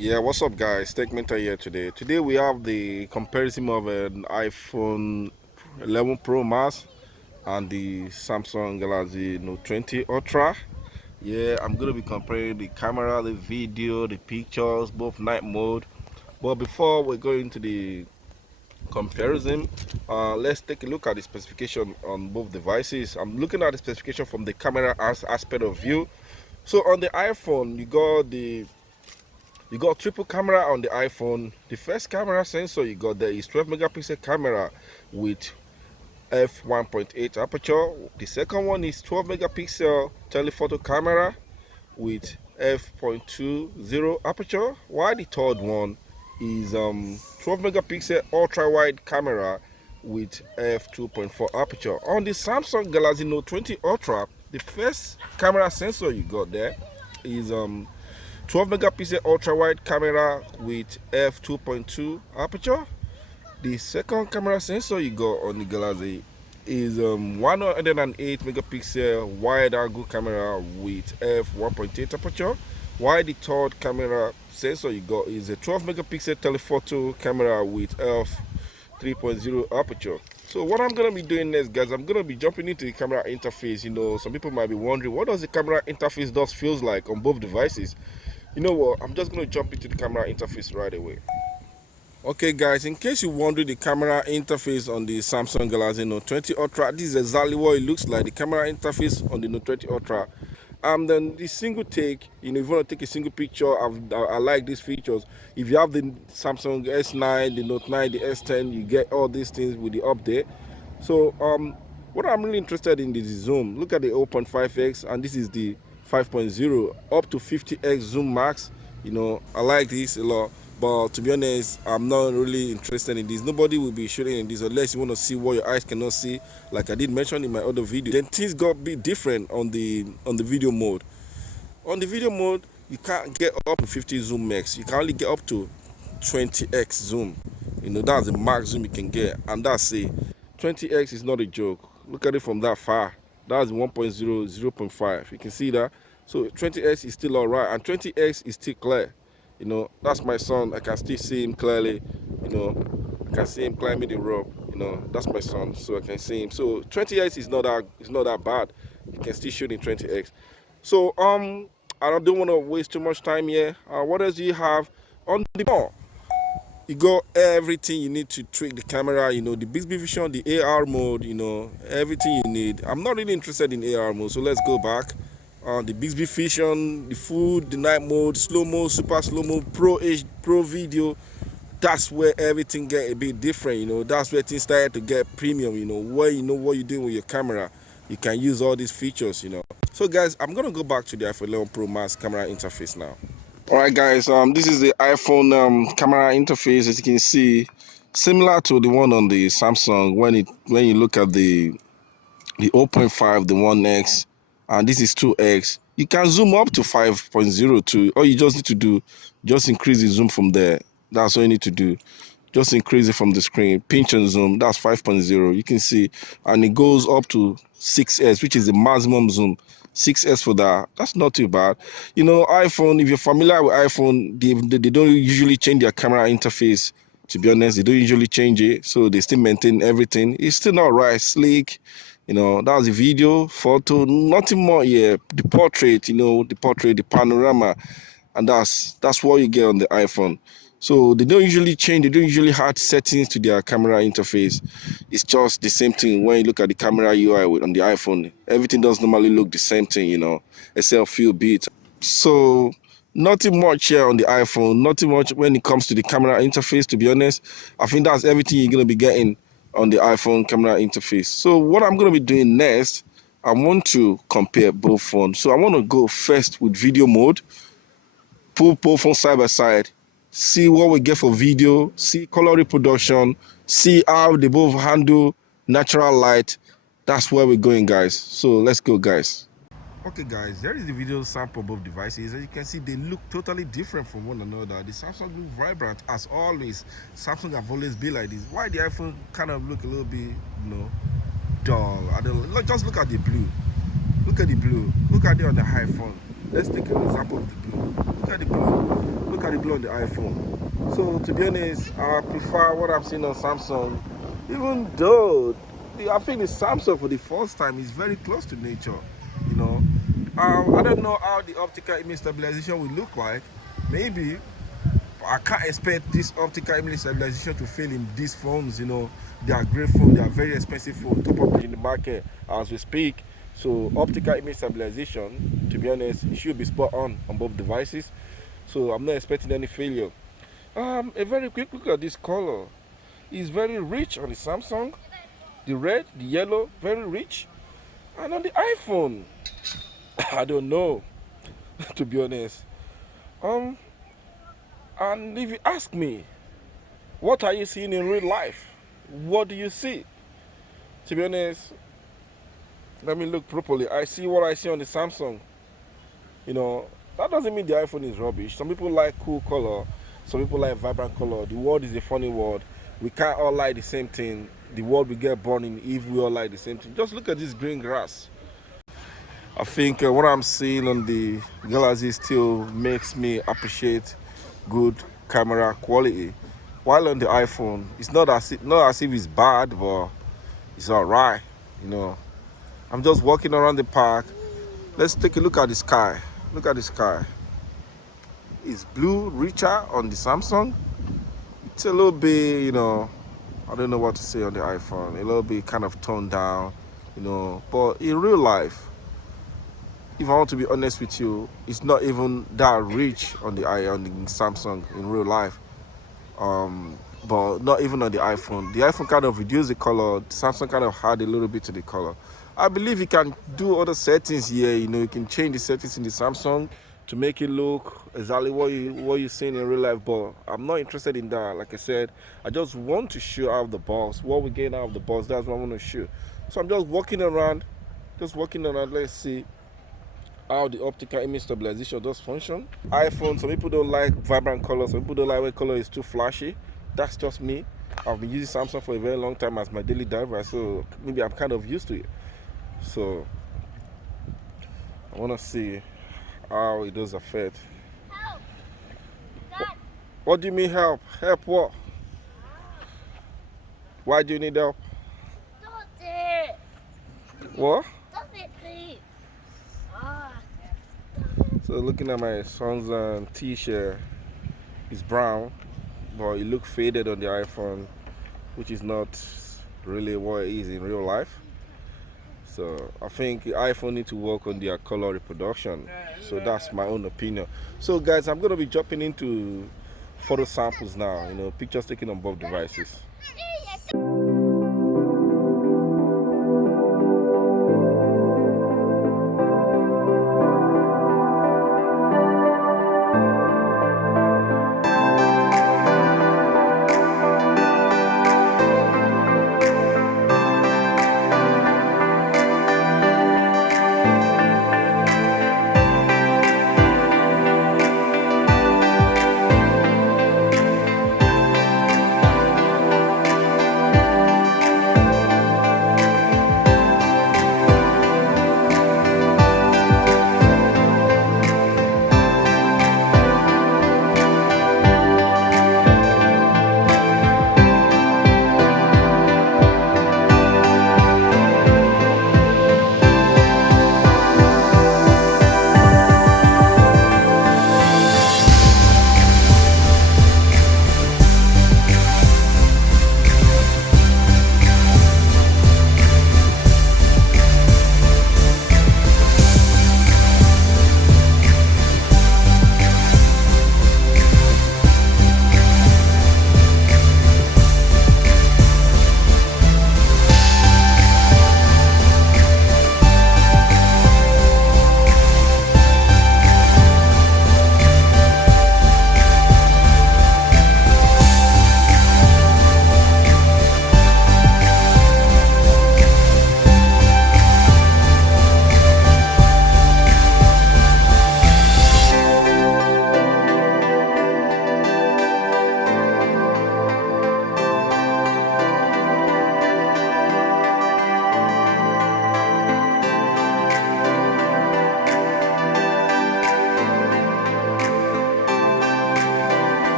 Yeah, what's up guys? Tecmental here today. Today we have the comparison of an iPhone 11 Pro Max and the Samsung Galaxy Note 20 Ultra. Yeah, I'm gonna be comparing the camera, the video, the pictures, both night mode. But before we go into the comparison, let's take a look at the specification on both devices. I'm looking at the specification from the camera aspect of view. So on the iPhone, you got triple camera on the iPhone. The first camera sensor you got there is 12 megapixel camera with f1.8 aperture. The second one is 12 megapixel telephoto camera with f.20 aperture, while the third one is 12 megapixel ultra wide camera with f2.4 aperture. On the Samsung Galaxy Note 20 Ultra, the first camera sensor you got there is 12 megapixel ultra wide camera with f2.2 aperture. The second camera sensor you got on the Galaxy is 108 megapixel wide angle camera with f1.8 aperture, while the third camera sensor you got is a 12 megapixel telephoto camera with f3.0 aperture. So what I'm gonna be doing next, guys, I'm gonna be jumping into the camera interface. Some people might be wondering, what does the camera interface feels like on both devices? You know what, I'm just going to jump into the camera interface right away. Okay guys, in case you wonder the camera interface on the Samsung Galaxy Note 20 Ultra, this is exactly what it looks like, the camera interface on the Note 20 Ultra. Then the single take, if you want to take a single picture, I like these features. If you have the Samsung S9, the Note 9, the S10, you get all these things with the update. So what I'm really interested in is the zoom. Look at the 0.5x, and this is the 5.0, up to 50x zoom max. I like this a lot, but to be honest, I'm not really interested in this. Nobody will be shooting in this unless you want to see what your eyes cannot see, like I did mention in my other video. Then things got a bit different on the video mode. On the video mode, you can't get up to 50 zoom max. You can only get up to 20x zoom. That's the max zoom you can get, and that's it. 20x is not a joke. Look at it from that far. That's 1.0, 0.5. You can see that. So 20x is still alright, and 20x is still clear. That's my son. I can still see him clearly. I can see him climbing the rope. That's my son, so I can see him. So 20x is not that bad. You can still shoot in 20x. So I don't want to waste too much time here. What else do you have on the ball? You got everything you need to tweak the camera, the Bixby Vision, the AR mode, everything you need. I'm not really interested in AR mode, so let's go back. The Bixby Vision, the food, the night mode, slow-mo, super slow-mo, pro video. That's where everything get a bit different, that's where things started to get premium, where you know what you're doing with your camera. You can use all these features. So guys, I'm going to go back to the iPhone 11 Pro Max camera interface now. Alright guys, this is the iPhone camera interface. As you can see, similar to the one on the Samsung. When you look at the 0.5, the 1x, and this is 2x, you can zoom up to 5.02. All you just need to do, just increase the zoom from there. That's all you need to do. Just increase it from the screen, pinch and zoom. That's 5.0. You can see, and it goes up to 6s, which is the maximum zoom. 6s for that. That's not too bad. iPhone, if you're familiar with iPhone, they don't usually change their camera interface. To be honest, they don't usually change it, so they still maintain everything. It's still not right, sleek. That's the video, photo, nothing more here. The portrait, the panorama, and that's what you get on the iPhone. So they don't usually change, they don't usually add settings to their camera interface. It's just the same thing when you look at the camera UI on the iPhone. Everything does normally look the same thing, except a few bits. So nothing much here on the iPhone, nothing much when it comes to the camera interface, to be honest. I think that's everything you're going to be getting on the iPhone camera interface. So what I'm going to be doing next, I want to compare both phones. So I want to go first with video mode, put both phones side by side, see what we get for video, see color reproduction, see how they both handle natural light. That's where we're going, guys. So let's go, guys. Okay guys, here is the video sample of both devices. As you can see, they look totally different from one another. The Samsung look vibrant as always. Samsung have always been like this. Why the iPhone kind of look a little bit, dull? Just look at the blue. Look at the blue. Look at it on the iPhone. Let's take an example of the blue. Look at the blue. look at the blue on the iPhone. So to be honest, I prefer what I'm seeing on Samsung, even though I think the Samsung for the first time is very close to nature. You know, I don't know how the optical image stabilization will look like. Maybe I can't expect this optical image stabilization to fail in these phones. You know, they are great phones, they are very expensive phones, top up in the market as we speak. So optical image stabilization, to be honest, it should be spot on both devices. So I'm not expecting any failure. A very quick look at this color. It's very rich on the Samsung. The red, the yellow, very rich. And on the iPhone, I don't know, to be honest. Um, and if you ask me, what are you seeing in real life? What do you see? To be honest, let me look properly. I see what I see on the Samsung. You know, that doesn't mean the iPhone is rubbish. Some people like cool color, some people like vibrant color. The world is a funny world. We can't all like the same thing. The world will get born in if we all like the same thing. Just look at this green grass. I think what I'm seeing on the Galaxy still makes me appreciate good camera quality. While on the iPhone, it's not as if it's bad, but it's alright. You know, I'm just walking around the park. Let's take a look at the sky. Look at the sky. It's blue, richer on the Samsung. It's a little bit, I don't know what to say on the iPhone. A little bit kind of toned down, But in real life, if I want to be honest with you, it's not even that rich on the Samsung in real life. But not even on the iPhone. The iPhone kind of reduced the color. The Samsung kind of had a little bit to the color. I believe you can do other settings here. You can change the settings in the Samsung to make it look exactly what you're seeing in real life. But I'm not interested in that. Like I said, I just want to show out of the box what we're getting out of the box. That's what I want to show. So I'm just walking around. Let's see how the optical image stabilization does function. iPhone, some people don't like vibrant colors, some people don't like when color is too flashy. That's just me. I've been using Samsung for a very long time as my daily driver, so maybe I'm kind of used to it. So I want to see how it does affect. Help! What do you mean help? Help what? Why do you need help? Stop it! What? Stop it, please! So looking at my son's t-shirt, it's brown, but it looks faded on the iPhone, which is not really what it is in real life. So I think the iPhone need to work on their color reproduction. So that's my own opinion. So guys, I'm gonna be jumping into photo samples now. Pictures taken on both devices.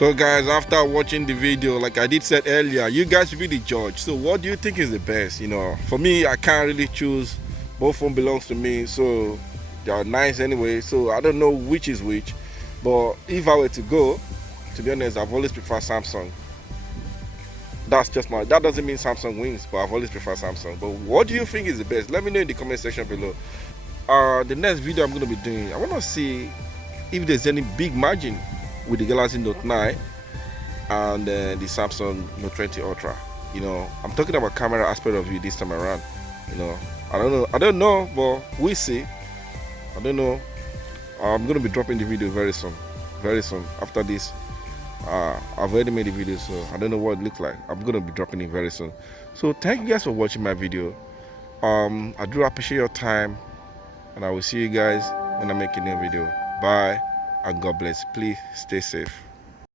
So guys, after watching the video, like I did said earlier, you guys be the judge. So what do you think is the best? For me, I can't really choose. Both phone belongs to me, so they are nice anyway. So I don't know which is which. But if I were to go, to be honest, I've always preferred Samsung. That doesn't mean Samsung wins, but I've always preferred Samsung. But what do you think is the best? Let me know in the comment section below. The next video I'm gonna be doing, I wanna see if there's any big margin with the Galaxy Note 9 and the Samsung Note 20 Ultra. I'm talking about camera aspect of view this time around. I don't know, but we'll see. I don't know. I'm gonna be dropping the video very soon after this. I've already made a video, so I don't know what it looks like. I'm gonna be dropping it very soon. So thank you guys for watching my video. I do appreciate your time, and I will see you guys when I make a new video. Bye, and God bless. Please stay safe.